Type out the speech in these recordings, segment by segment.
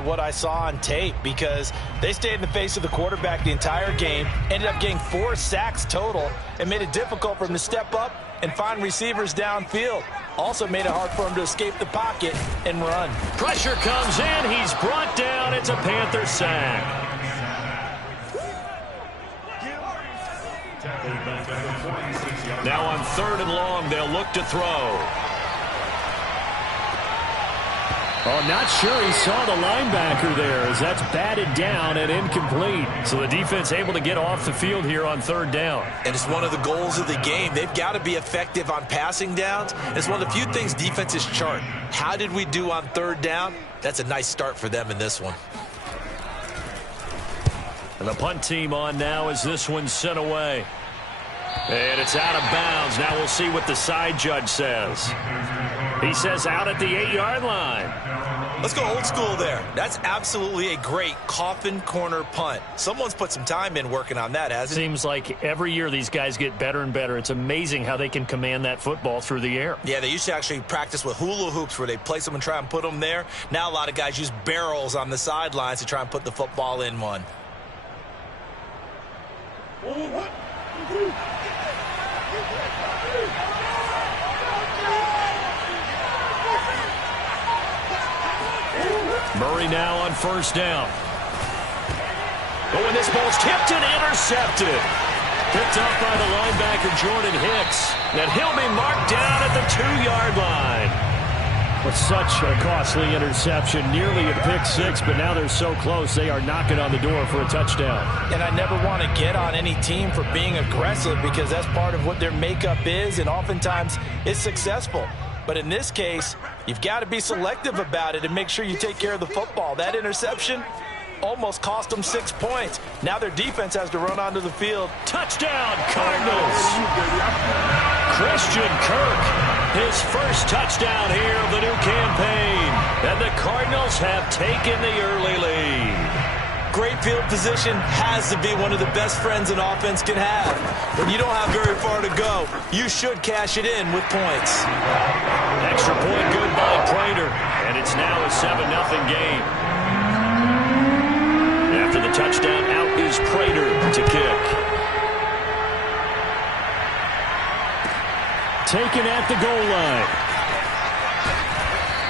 What I saw on tape, because they stayed in the face of the quarterback the entire game, ended up getting 4 sacks total, and made it difficult for him to step up and find receivers downfield. Also made it hard for him to escape the pocket and run. Pressure comes in. He's brought down. It's a Panther sack. Now on 3rd and long, they'll look to throw. Oh, not sure he saw the linebacker there, as that's batted down and incomplete. So the defense able to get off the field here on 3rd down. And it's one of the goals of the game. They've got to be effective on passing downs. It's one of the few things defenses chart. How did we do on 3rd down? That's a nice start for them in this one. And the punt team on now as this one's sent away. And it's out of bounds. Now we'll see what the side judge says. He says out at the 8-yard line. Let's go old school there. That's absolutely a great coffin corner punt. Someone's put some time in working on that, hasn't it? Seems like every year these guys get better and better. It's amazing how they can command that football through the air. Yeah, they used to actually practice with hula hoops where they place them and try and put them there. Now a lot of guys use barrels on the sidelines to try and put the football in one. Murray now on 1st down. Oh, and this ball's tipped and intercepted. Picked up by the linebacker, Jordan Hicks. And he'll be marked down at the 2-yard line. With such a costly interception, nearly a pick 6, but now they're so close, they are knocking on the door for a touchdown. And I never want to get on any team for being aggressive, because that's part of what their makeup is, and oftentimes it's successful. But in this case, you've got to be selective about it and make sure you take care of the football. That interception almost cost them 6 points. Now their defense has to run onto the field. Touchdown, Cardinals! Christian Kirk, his first touchdown here of the new campaign. And the Cardinals have taken the early lead. Great field position has to be one of the best friends an offense can have. When you don't have very far to go, you should cash it in with points. Extra point good by Prater. And it's now a 7-0 game. After the touchdown, out is Prater to kick. Taken at the goal line.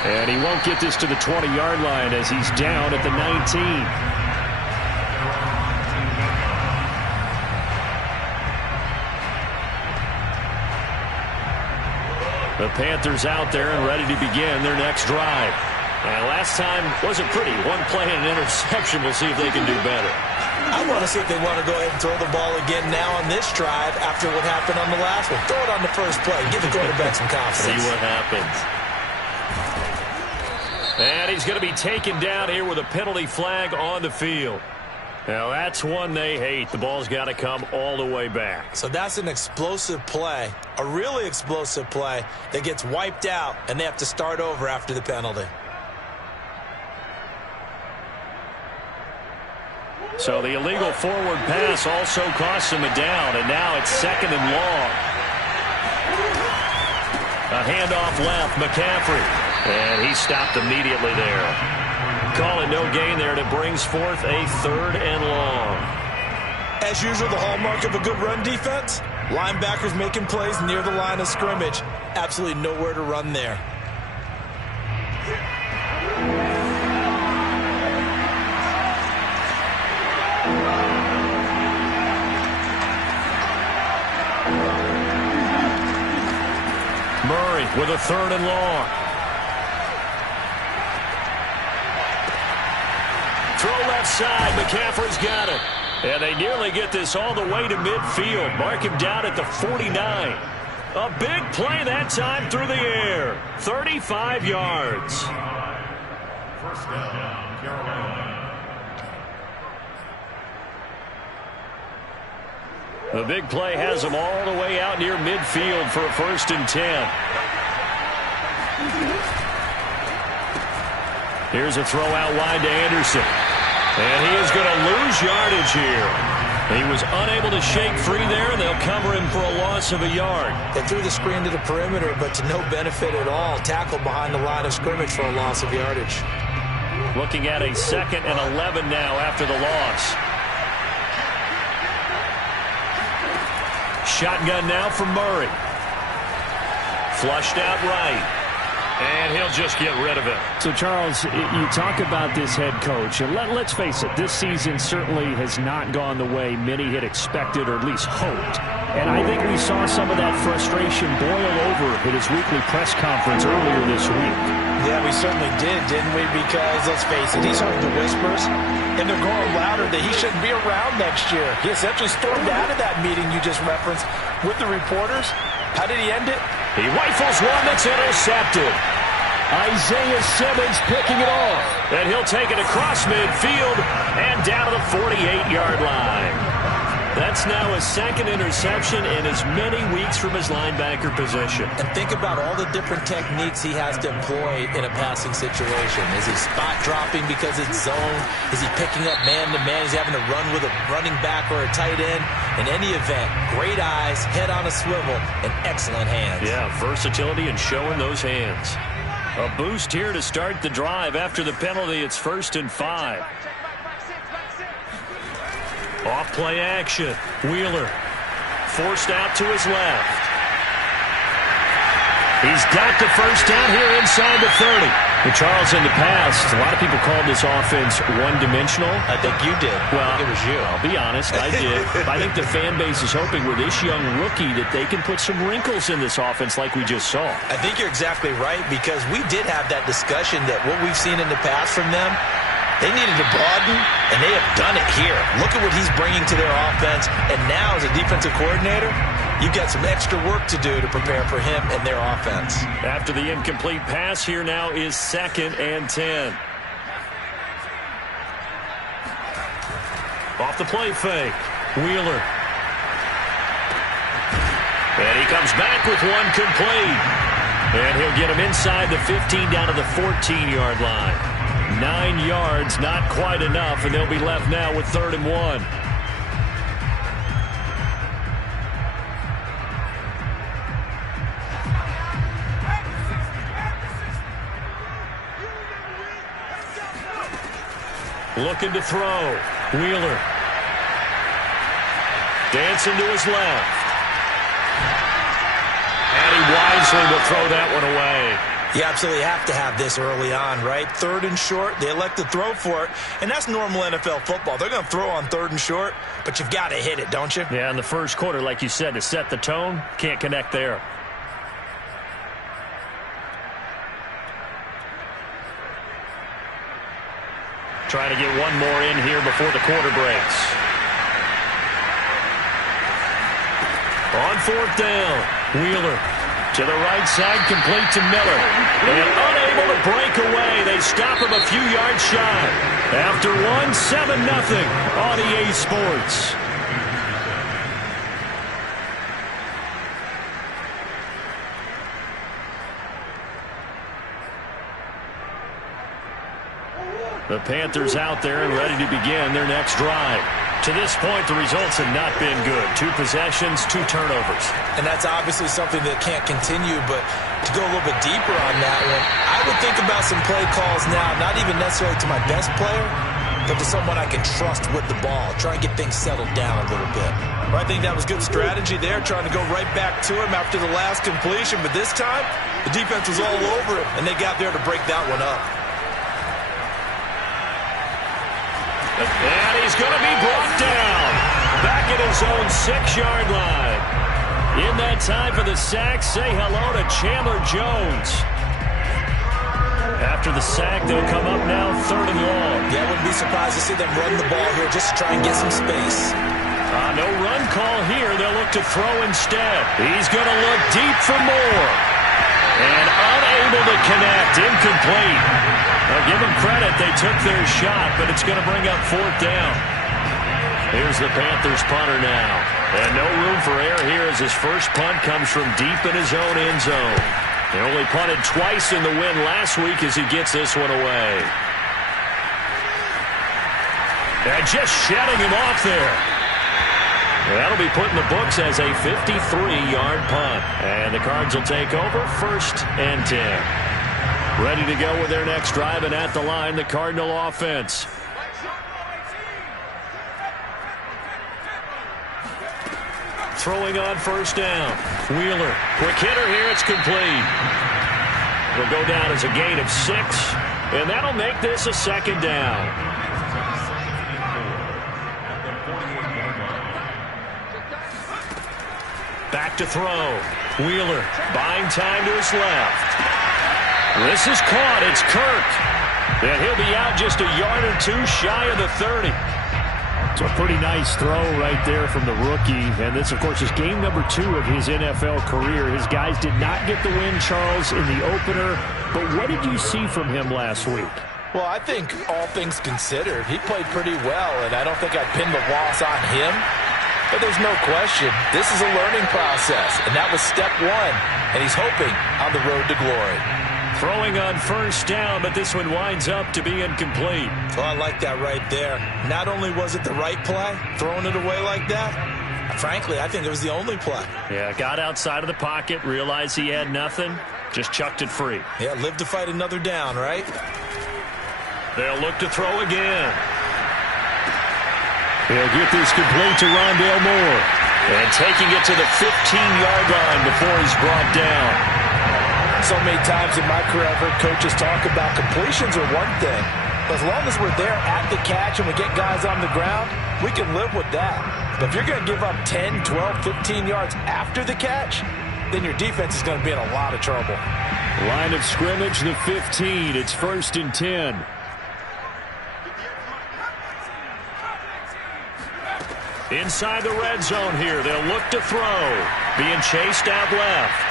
And he won't get this to the 20-yard line as he's down at the 19. The Panthers out there and ready to begin their next drive. And last time wasn't pretty. One play and an interception. We'll see if they can do better. I want to see if they want to go ahead and throw the ball again now on this drive after what happened on the last one. Throw it on the first play. Give the quarterback some confidence. See what happens. And he's going to be taken down here with a penalty flag on the field. Now that's one they hate. The ball's got to come all the way back. So that's an explosive play, a really explosive play that gets wiped out, and they have to start over after the penalty. So the illegal forward pass also costs him a down, and now it's 2nd and long. A handoff left, McCaffrey, and he stopped immediately there. Call it no gain there, and it brings forth a 3rd and long. As usual, the hallmark of a good run defense, linebackers making plays near the line of scrimmage. Absolutely nowhere to run there. Murray with a 3rd and long. Throw left side. McCaffrey's got it. And they nearly get this all the way to midfield. Mark him down at the 49. A big play that time through the air. 35 yards. First down, Carolina. The big play has them all the way out near midfield for a 1st and 10. Here's a throw out wide to Anderson. And he is going to lose yardage here. He was unable to shake free there, and they'll cover him for a loss of a yard. They threw the screen to the perimeter, but to no benefit at all. Tackled behind the line of scrimmage for a loss of yardage. Looking at a 2nd and 11 now after the loss. Shotgun now from Murray. Flushed out right. And he'll just get rid of it. So, Charles, you talk about this head coach, and let's face it, this season certainly has not gone the way many had expected or at least hoped. And I think we saw some of that frustration boil over at his weekly press conference earlier this week. Yeah, we certainly did, didn't we? Because, let's face it, he's heard the whispers, and they're growing louder that he shouldn't be around next year. He essentially stormed out of that meeting you just referenced with the reporters. How did he end it? He rifles one that's intercepted. Isaiah Simmons picking it off. And he'll take it across midfield and down to the 48-yard line. That's now his 2nd interception in as many weeks from his linebacker position. And think about all the different techniques he has to employ in a passing situation. Is he spot dropping because it's zone? Is he picking up man-to-man? Is he having to run with a running back or a tight end? In any event, great eyes, head on a swivel, and excellent hands. Yeah, versatility and showing those hands. A boost here to start the drive. After the penalty, it's 1st and 5. Off play action. Wheeler forced out to his left. He's got the first down here inside the 30. Well, Charles, in the past, a lot of people called this offense one-dimensional. I think you did. Well, I think it was you. I'll be honest, I did. I think the fan base is hoping with this young rookie that they can put some wrinkles in this offense like we just saw. I think you're exactly right, because we did have that discussion that what we've seen in the past from them, they needed to broaden, and they have done it here. Look at what he's bringing to their offense, and now as a defensive coordinator, you've got some extra work to do to prepare for him and their offense. After the incomplete pass, here now is 2nd and 10. Off the play fake. Wheeler. And he comes back with one complete. And he'll get him inside the 15 down to the 14-yard line. 9 yards, not quite enough, and they'll be left now with 3rd and 1. Looking to throw. Wheeler. Dancing to his left. And he wisely will throw that one away. You absolutely have to have this early on, right? 3rd and short, they elect to throw for it, and that's normal NFL football. They're going to throw on 3rd and short, but you've got to hit it, don't you? Yeah, in the first quarter, like you said, to set the tone, can't connect there. Trying to get one more in here before the quarter breaks. On 4th down, Wheeler to the right side, complete to Miller. And unable to break away. They stop him a few yards shy. After one, 7-0 on EA Sports. The Panthers out there and ready to begin their next drive. To this point, the results have not been good. 2 possessions, 2 turnovers. And that's obviously something that can't continue, but to go a little bit deeper on that one, I would think about some play calls now, not even necessarily to my best player, but to someone I can trust with the ball. Try and get things settled down a little bit. Well, I think that was good strategy there, trying to go right back to him after the last completion, but this time, the defense was all over it, and they got there to break that one up. And he's going to be brought down. Back at his own 6-yard line. In that time for the sack, say hello to Chandler Jones. After the sack, they'll come up now 3rd and long. Yeah, I wouldn't be surprised to see them run the ball here just to try and get some space. No run call here. They'll look to throw instead. He's going to look deep for more. And unable to connect. Incomplete. Now give them credit. They took their shot, but it's going to bring up 4th down. Here's the Panthers punter now. And no room for error here as his first punt comes from deep in his own end zone. He only punted twice in the win last week as he gets this one away. And just shedding him off there. That'll be put in the books as a 53-yard punt. And the Cards will take over 1st and 10. Ready to go with their next drive, and at the line, the Cardinal offense. Throwing on first down. Wheeler, quick hitter here, it's complete. It'll go down as a gain of 6, and that'll make this a second down. Back to throw. Wheeler buying time to his left. This is caught. It's Kirk. And he'll be out just a yard or 2 shy of the 30. It's a pretty nice throw right there from the rookie. And this, of course, is game number 2 of his NFL career. His guys did not get the win, Charles, in the opener. But what did you see from him last week? Well, I think all things considered, he played pretty well, and I don't think I'd pin the loss on him. But there's no question, this is a learning process, and that was step 1, and he's hoping on the road to glory. Throwing on first down, but this one winds up to be incomplete. Well, I like that right there. Not only was it the right play, throwing it away like that, frankly, I think it was the only play. Yeah, got outside of the pocket, realized he had nothing, just chucked it free. Yeah, live to fight another down, right? They'll look to throw again. He'll get this complete to Rondale Moore. And taking it to the 15-yard line before he's brought down. So many times in my career, I've heard coaches talk about completions are one thing. But as long as we're there at the catch and we get guys on the ground, we can live with that. But if you're going to give up 10, 12, 15 yards after the catch, then your defense is going to be in a lot of trouble. Line of scrimmage, the 15. It's 1st and 10. Inside the red zone here, they'll look to throw. Being chased out left.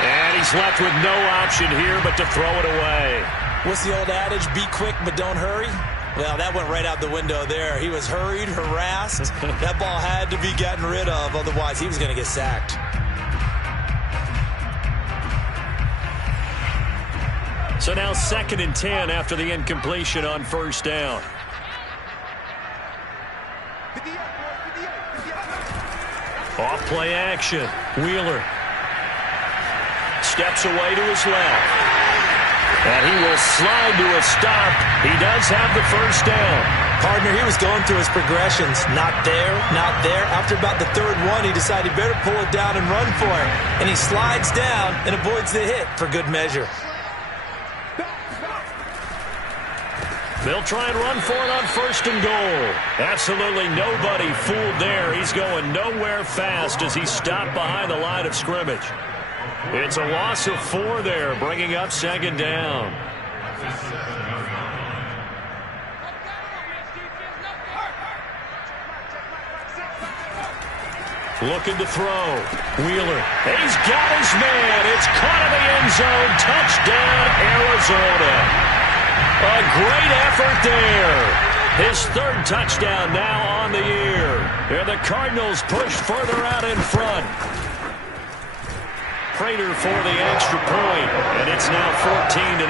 And he's left with no option here but to throw it away. What's the old adage? Be quick, but don't hurry. Well, that went right out the window there. He was hurried, harassed. That ball had to be gotten rid of, otherwise he was going to get sacked. So now 2nd and 10 after the incompletion on first down. Off play action. Wheeler steps away to his left. And he will slide to a stop. He does have the first down. Partner, he was going through his progressions. Not there, not there. After about the 3rd one, he decided he better pull it down and run for it. And he slides down and avoids the hit for good measure. They'll try and run for it on 1st and goal. Absolutely nobody fooled there. He's going nowhere fast as he's stopped behind the line of scrimmage. It's a loss of 4 there, bringing up 2nd down. Looking to throw. Wheeler. He's got his man. It's caught in the end zone. Touchdown, Arizona. A great effort there. His 3rd touchdown now on the year. And the Cardinals push further out in front. Prater for the extra point, and it's now 14-0.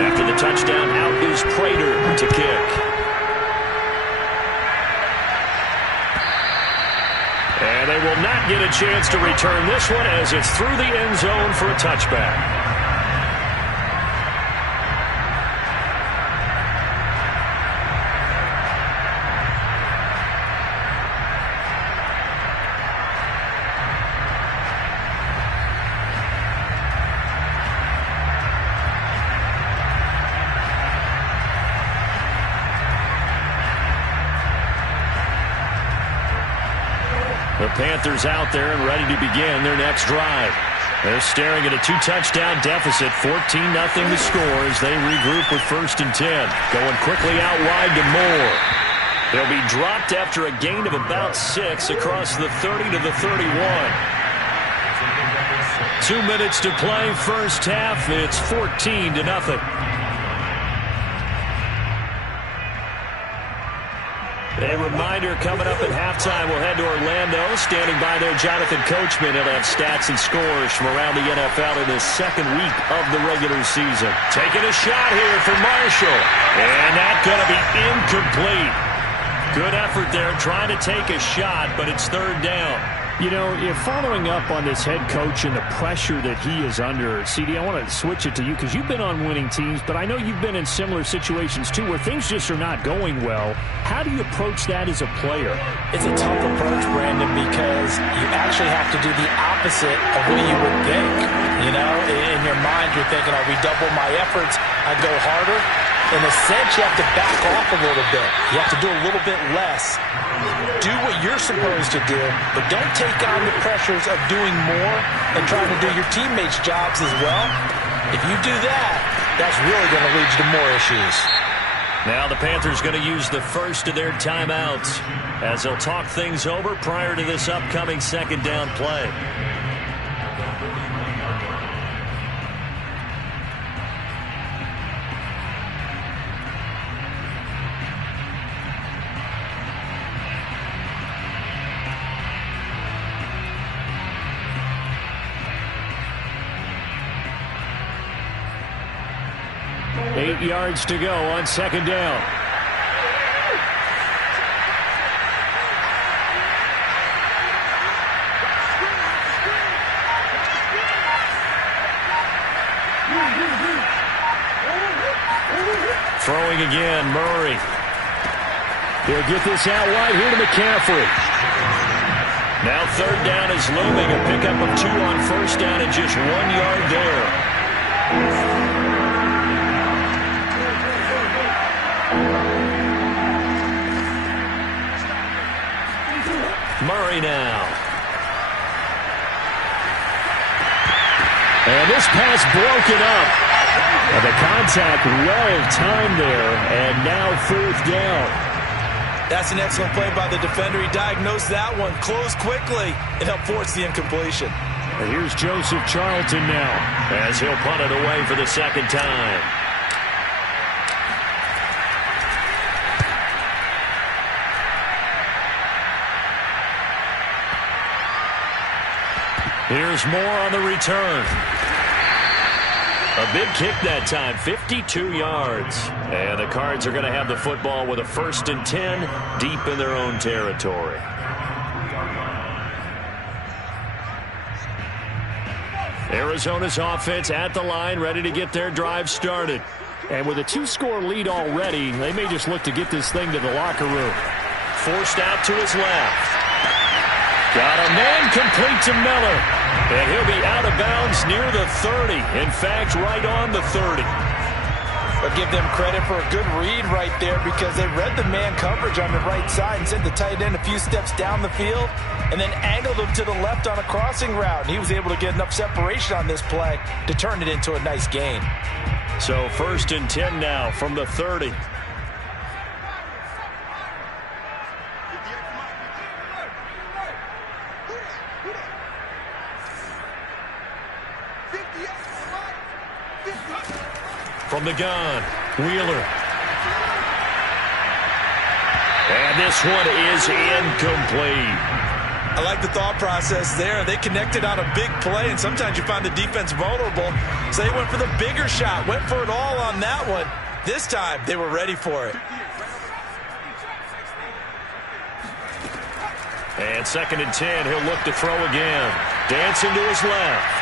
After the touchdown, out is Prater to kick. And they will not get a chance to return this one as it's through the end zone for a touchback. The Panthers out there and ready to begin their next drive. They're staring at a 2-touchdown deficit, 14-0 to score as they regroup with 1st and 10. Going quickly out wide to Moore. They'll be dropped after a gain of about 6 across the 30 to the 31. 2 minutes to play, first half. It's 14-0. A reminder coming up at halftime, we'll head to Orlando. Standing by there, Jonathan Coachman. He'll have stats and scores from around the NFL in the 2nd week of the regular season. Taking a shot here for Marshall. And that's going to be incomplete. Good effort there, trying to take a shot, but it's third down. You know, if following up on this head coach and the pressure that he is under, CD, I want to switch it to you because you've been on winning teams, but I know you've been in similar situations too where things just are not going well. How do you approach that as a player? It's a tough approach, Brandon, because you actually have to do the opposite of what you would think. You know, in your mind, you're thinking, I redouble my efforts, I go harder. In a sense, you have to back off a little bit. You have to do a little bit less. Do what you're supposed to do, but don't take on the pressures of doing more and trying to do your teammates' jobs as well. If you do that, that's really going to lead you to more issues. Now the Panthers going to use the first of their timeouts as they'll talk things over prior to this upcoming second down play. Eight yards to go on second down. Throwing again, Murray. He'll get this out wide here to McCaffrey. Now third down is looming. A pickup of 2 on first down and just 1 yard there. Murray now. And this pass broken up. And the contact well timed there, and now fourth down. That's an excellent play by the defender. He diagnosed that one, closed quickly, and helped force the incompletion. And here's Joseph Charlton now, as he'll punt it away for the second time. Here's Moore on the return. A big kick that time, 52 yards. And the Cards are going to have the football with a 1st and 10 deep in their own territory. Arizona's offense at the line, ready to get their drive started. And with a 2-score lead already, they may just look to get this thing to the locker room. Forced out to his left. Got a man complete to Miller. And he'll be out of bounds near the 30. In fact, right on the 30. But give them credit for a good read right there because they read the man coverage on the right side and sent the tight end a few steps down the field and then angled him to the left on a crossing route. And he was able to get enough separation on this play to turn it into a nice gain. So 1st and 10 now from the 30. From the gun, Wheeler. And this one is incomplete. I like the thought process there. They connected on a big play, and sometimes you find the defense vulnerable. So they went for the bigger shot, went for it all on that one. This time, they were ready for it. And 2nd and 10, he'll look to throw again. Dancing to his left.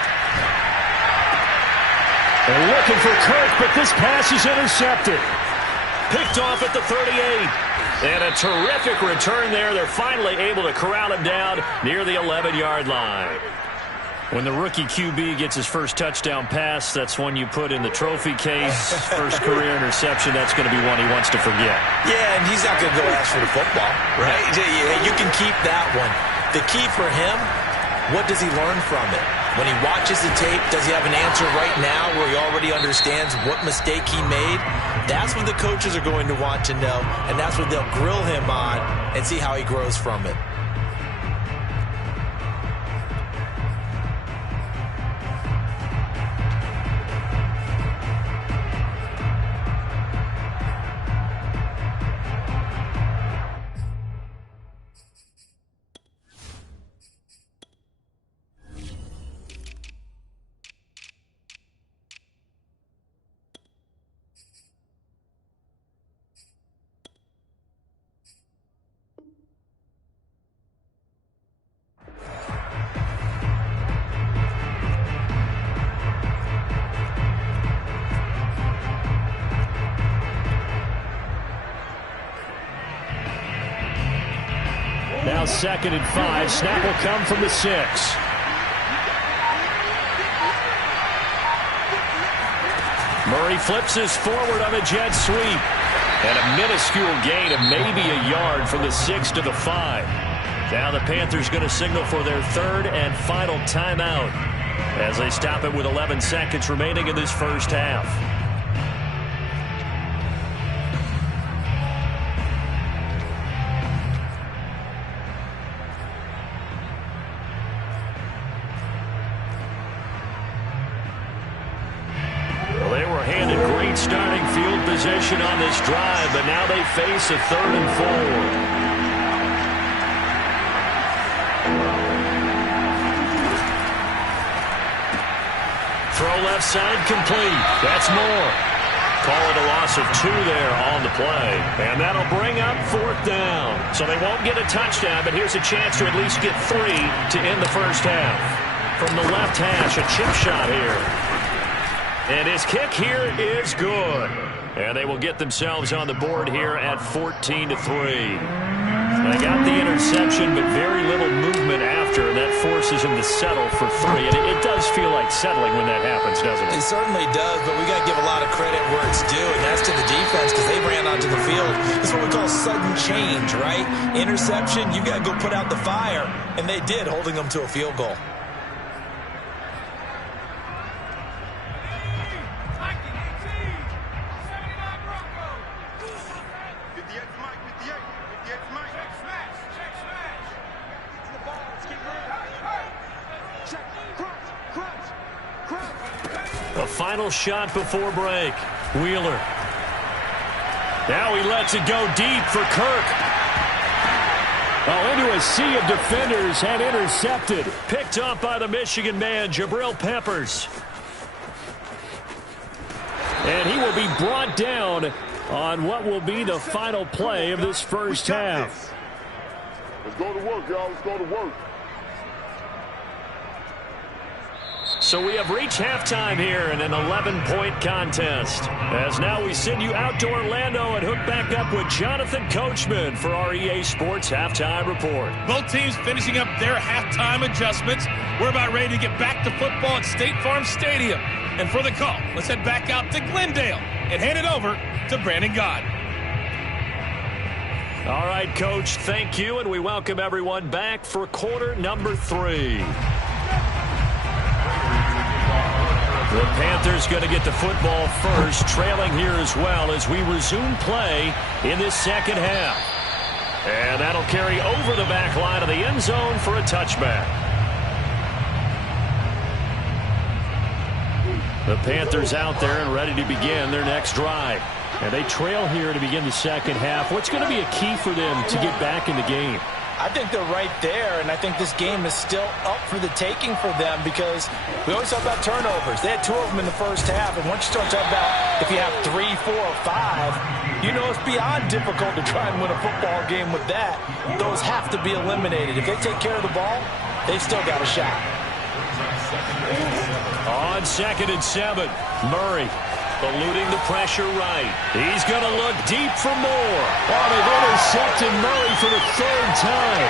They're looking for Kirk, but this pass is intercepted. Picked off at the 38. And a terrific return there. They're finally able to corral him down near the 11-yard line. When the rookie QB gets his first touchdown pass, that's one you put in the trophy case. First career interception, that's going to be one he wants to forget. Yeah, and he's not going to go ask for the football, right? You can keep that one. The key for him, what does he learn from it? When he watches the tape, does he have an answer right now where he already understands what mistake he made? That's what the coaches are going to want to know, and that's what they'll grill him on and see how he grows from it. 2nd and 5. Snap will come from the 6. Murray flips this forward on a jet sweep. And a minuscule gain of maybe a yard from the 6 to the 5. Now the Panthers going to signal for their 3rd and final timeout as they stop it with 11 seconds remaining in this first half. Well, they were handed great starting field position on this drive, but now they face a 3rd and 4. Throw left side complete. That's Moore. Call it a loss of 2 there on the play. And that'll bring up 4th down. So they won't get a touchdown, but here's a chance to at least get 3 to end the first half. From the left hash, a chip shot here. And his kick here is good. And they will get themselves on the board here at 14-3. They got the interception, but very little movement after, and that forces him to settle for 3. And it does feel like settling when that happens, doesn't it? It certainly does, but we got to give a lot of credit where it's due, and that's to the defense because they ran onto the field. It's what we call sudden change, right? Interception, you got to go put out the fire, and they did, holding them to a field goal. The final shot before break. Wheeler. Now he lets it go deep for Kirk. Oh, into a sea of defenders and intercepted. Picked up by the Michigan man, Jabril Peppers. And he will be brought down on what will be the final play of this first half. Let's go to work, y'all. Let's go to work. So we have reached halftime here in an 11-point contest. As now we send you out to Orlando and hook back up with Jonathan Coachman for our EA Sports Halftime Report. Both teams finishing up their halftime adjustments. We're about ready to get back to football at State Farm Stadium. And for the call, let's head back out to Glendale and hand it over to Brandon God. All right, Coach, thank you, and we welcome everyone back for quarter number 3. The Panthers going to get the football first, trailing here as well as we resume play in this second half. And that'll carry over the back line of the end zone for a touchback. The Panthers out there and ready to begin their next drive. And they trail here to begin the second half. What's going to be a key for them to get back in the game? I think they're right there, and I think this game is still up for the taking for them because we always talk about turnovers. They had 2 of them in the first half, and once you start talking about if you have 3, 4, or 5, you know it's beyond difficult to try and win a football game with that. Those have to be eliminated. If they take care of the ball, they've still got a shot. On 2nd and 7, Murray. Eluding the pressure right. He's going to look deep for Moore. Oh, they've intercepted Murray for the 3rd time.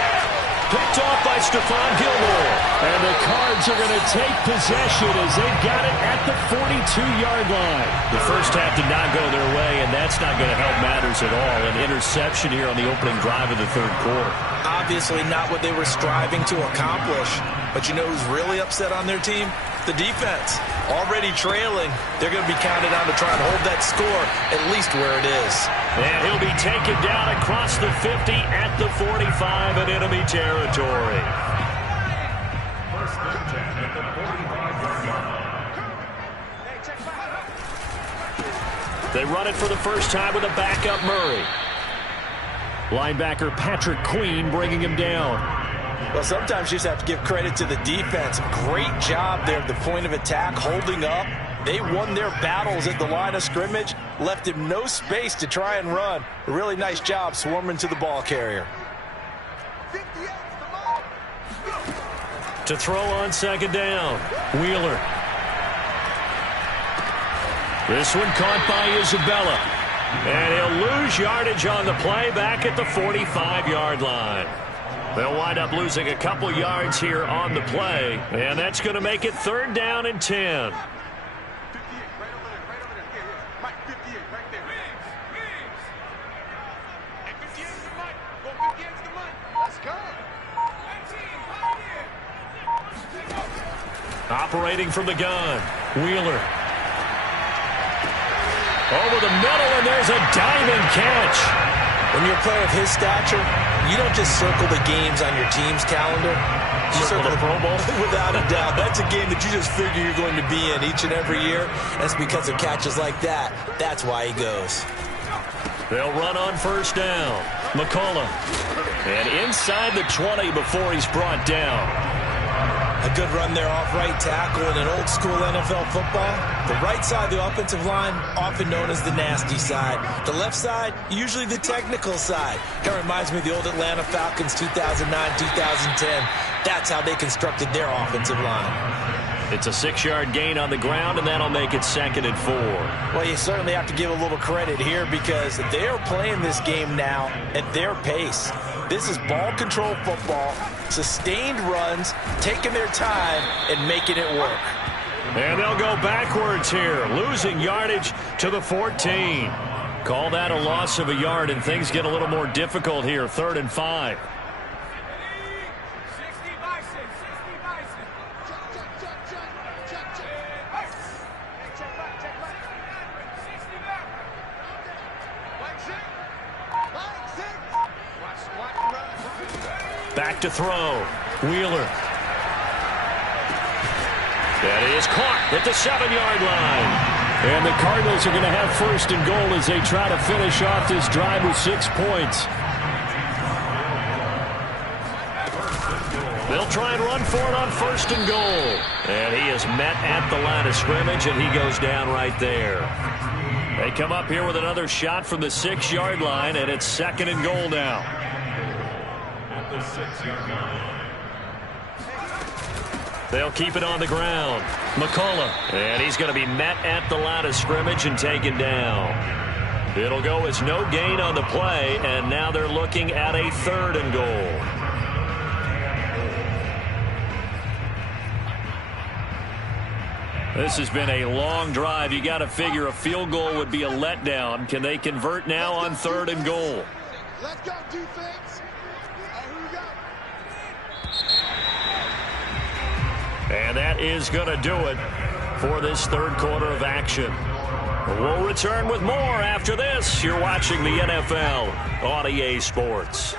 Picked off by Stephon Gilmore. And the Cards are going to take possession as they've got it at the 42-yard line. The first half did not go their way, and that's not going to help matters at all. An interception here on the opening drive of the 3rd quarter. Obviously not what they were striving to accomplish. But you know who's really upset on their team? The defense. Already trailing. They're going to be counted on to try and hold that score at least where it is. And he'll be taken down across the 50 at the 45 in enemy territory. First and 10 at the 45-yard line. They run it for the first time with a backup Murray. Linebacker Patrick Queen bringing him down. Well, sometimes you just have to give credit to the defense. Great job there at the point of attack, holding up. They won their battles at the line of scrimmage, left him no space to try and run. A really nice job swarming to the ball carrier. To throw on 2nd down, Wheeler. This one caught by Isabella. And he'll lose yardage on the play back at the 45-yard line. They'll wind up losing a couple yards here on the play, and that's going to make it 3rd down and 10. Operating from the gun, Wheeler. Over the middle, and there's a diving catch. When you're a player of his stature, you don't just circle the games on your team's calendar. You Circle the Pro Bowl? Without a doubt. That's a game that you just figure you're going to be in each and every year. That's because of catches like that. That's why he goes. They'll run on 1st down. McCollum. And inside the 20 before he's brought down. A good run there off right tackle in an old-school NFL football. The right side of the offensive line, often known as the nasty side. The left side, usually the technical side. Kind of reminds me of the old Atlanta Falcons 2009-2010. That's how they constructed their offensive line. It's a 6-yard gain on the ground, and that'll make it 2nd and 4. Well, you certainly have to give a little credit here because they're playing this game now at their pace. This is ball control football, sustained runs, taking their time and making it work. And they'll go backwards here, losing yardage to the 14. Call that a loss of a yard, and things get a little more difficult here, 3rd and 5. Back to throw. Wheeler. That is caught at the 7-yard line. And the Cardinals are going to have 1st and goal as they try to finish off this drive with 6 points. They'll try and run for it on 1st and goal. And he is met at the line of scrimmage, and he goes down right there. They come up here with another shot from the 6-yard line, and it's 2nd and goal now. They'll keep it on the ground. McCollum. And he's going to be met at the line of scrimmage and taken down. It'll go as no gain on the play, and now they're looking at a 3rd and goal. This has been a long drive. You got to figure a field goal would be a letdown. Can they convert now on 3rd and goal? Let's go, defense. And that is going to do it for this 3rd quarter of action. We'll return with more after this. You're watching the NFL on EA Sports.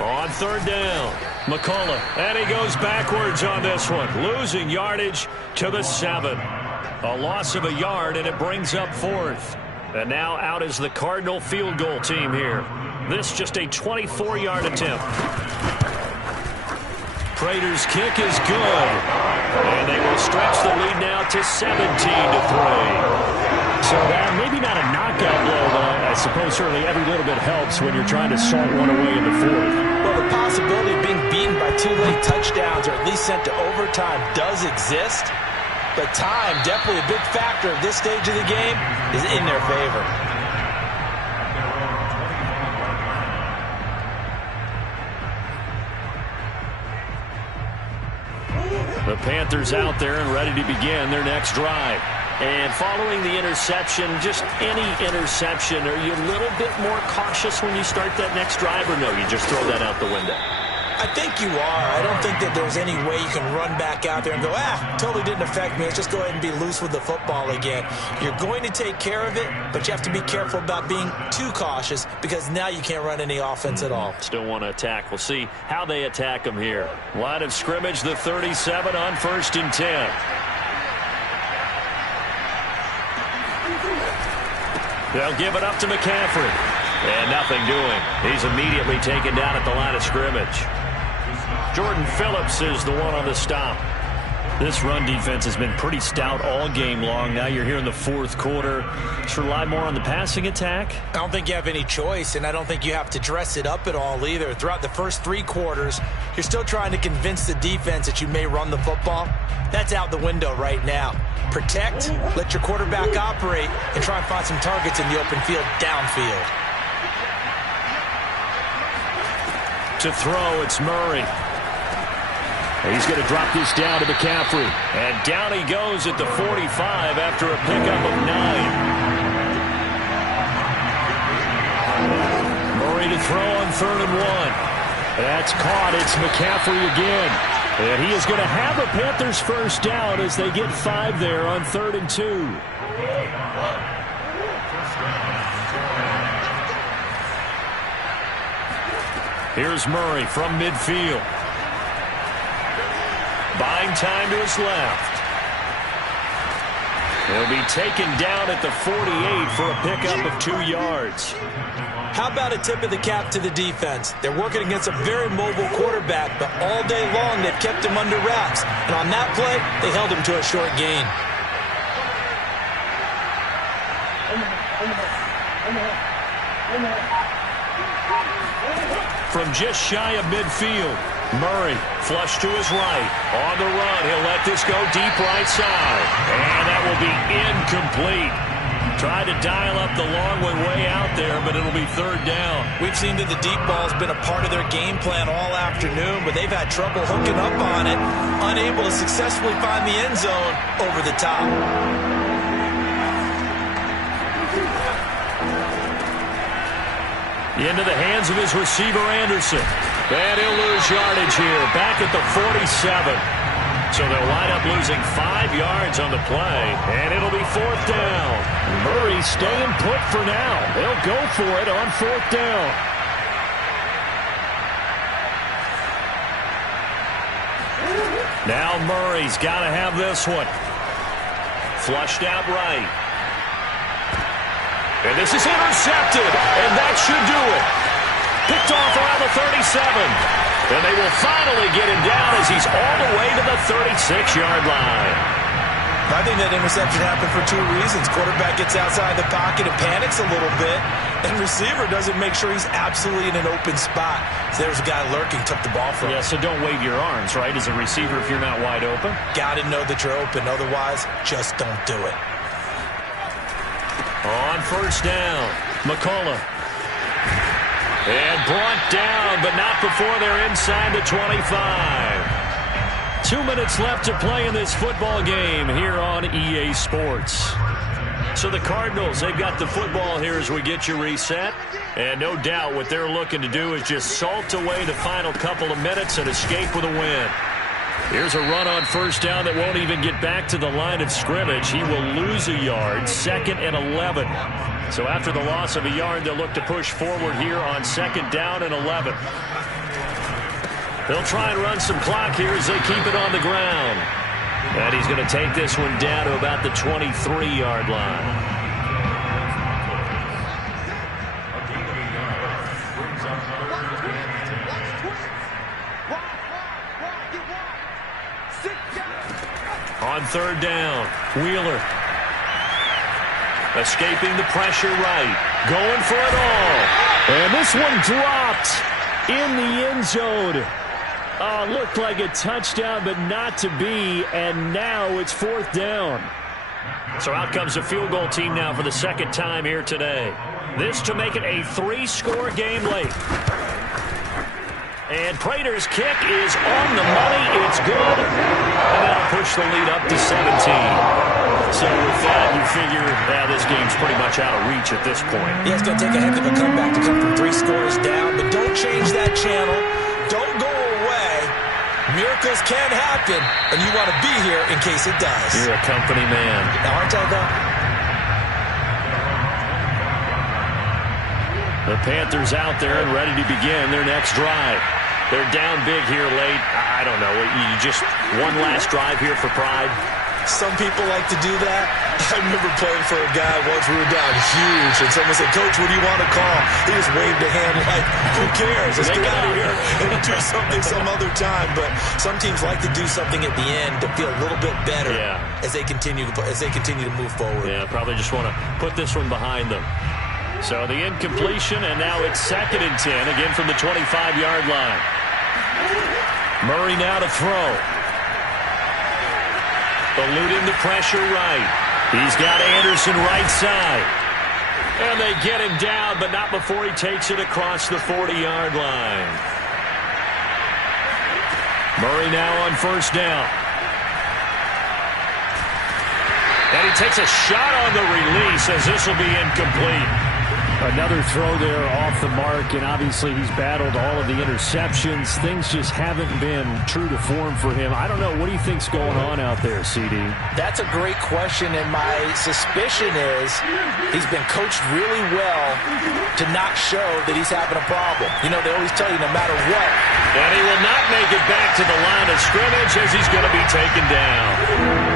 On 3rd down, McCollum. And he goes backwards on this one, losing yardage to the 7. A loss of a yard, and it brings up 4th. And now out is the Cardinal field goal team here. This just a 24-yard attempt. Prater's kick is good. And they will stretch the lead now to 17-3. So that maybe not a knockout blow, but I suppose certainly every little bit helps when you're trying to salt one away in the 4th. Well, the possibility of being beaten by 2 late touchdowns or at least sent to overtime does exist. But time, definitely a big factor at this stage of the game, is in their favor. The Panthers out there and ready to begin their next drive. And following the interception, just any interception, are you a little bit more cautious when you start that next drive, or no, you just throw that out the window? I think you are. I don't think that there's any way you can run back out there and go, totally didn't affect me. Let's just go ahead and be loose with the football again. You're going to take care of it, but you have to be careful about being too cautious because now you can't run any offense at all. Still want to attack. We'll see how they attack them here. Line of scrimmage, the 37 on 1st and 10. They'll give it up to McCaffrey. And nothing doing. He's immediately taken down at the line of scrimmage. Jordan Phillips is the one on the stop. This run defense has been pretty stout all game long. Now you're here in the 4th quarter. Should rely more on the passing attack? I don't think you have any choice, and I don't think you have to dress it up at all either. Throughout the first 3 quarters, you're still trying to convince the defense that you may run the football. That's out the window right now. Protect, let your quarterback operate, and try and find some targets in the open field downfield. to throw. It's Murray. He's going to drop this down to McCaffrey. And down he goes at the 45 after a pickup of 9. Murray to throw on 3rd and 1. That's caught. It's McCaffrey again. And he is going to have a Panthers first down as they get 5 there on 3rd and 2. Here's Murray from midfield. Buying time to his left. He'll be taken down at the 48 for a pickup of 2 yards. How about a tip of the cap to the defense? They're working against a very mobile quarterback, but all day long they've kept him under wraps. And on that play, they held him to a short gain. From just shy of midfield, Murray flush to his right. On the run, he'll let this go deep right side. And that will be incomplete. Tried to dial up the long one way out there, but it'll be 3rd down. We've seen that the deep ball's been a part of their game plan all afternoon, but they've had trouble hooking up on it, unable to successfully find the end zone over the top. Into the hands of his receiver, Anderson. And he'll lose yardage here, back at the 47. So they'll wind up losing 5 yards on the play, and it'll be 4th down. Murray staying put for now. They'll go for it on 4th down. Now Murray's got to have this one. Flushed out right. And this is intercepted, and that should do it. Picked off around the 37. And they will finally get him down as he's all the way to the 36-yard line. I think that interception happened for 2 reasons. Quarterback gets outside the pocket and panics a little bit, and receiver doesn't make sure he's absolutely in an open spot. So there's a guy lurking, took the ball from him. Yeah, so don't wave your arms, right, as a receiver if you're not wide open. Got to know that you're open. Otherwise, just don't do it. On 1st down, McCullough. And brought down, but not before they're inside the 25. 2 minutes left to play in this football game here on EA Sports. So the Cardinals, they've got the football here as we get you reset. And no doubt what they're looking to do is just salt away the final couple of minutes and escape with a win. Here's a run on 1st down that won't even get back to the line of scrimmage. He will lose a yard, 2nd and 11. So after the loss of a yard, they'll look to push forward here on 2nd down and 11. They'll try and run some clock here as they keep it on the ground. And he's going to take this one down to about the 23-yard line. On 3rd down, Wheeler. Escaping the pressure right. Going for it all. And this one dropped in the end zone. Looked like a touchdown, but not to be. And now it's 4th down. So out comes a field goal team now for the 2nd time here today. This to make it a 3-score game late. And Prater's kick is on the money. It's good. And that'll push the lead up to 17. So with that, you figure this game's pretty much out of reach at this point. Yeah, it's going to take a heck of a comeback to come from 3 scores down. But don't change that channel. Don't go away. Miracles can happen, and you want to be here in case it does. You're a company man. Aren't I, though? The Panthers out there and ready to begin their next drive. They're down big here late. I don't know. You just one last drive here for pride. Some people like to do that. I remember playing for a guy once. We were down huge, and someone said, "Coach, what do you want to call?" He just waved a hand like, "Who cares? Let's get out of here and do something some other time." But some teams like to do something at the end to feel a little bit better as they continue to move forward. Yeah, probably just want to put this one behind them. So the incompletion, and now it's 2nd and 10, again from the 25-yard line. Murray now to throw. Eluding the pressure right. He's got Anderson right side. And they get him down, but not before he takes it across the 40-yard line. Murray now on first down. And he takes a shot on the release as this will be incomplete. Another throw there off the mark, and obviously he's battled all of the interceptions. Things just haven't been true to form for him. I don't know. What do you think's going on out there, CD? That's a great question, and my suspicion is he's been coached really well to not show that he's having a problem. You know, they always tell you no matter what. And he will not make it back to the line of scrimmage as he's going to be taken down.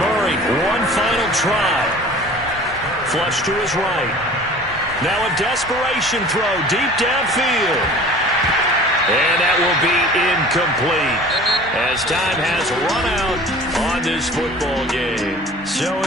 Murray, one final try. Flush to his right. Now a desperation throw deep downfield. And that will be incomplete as time has run out on this football game. So it's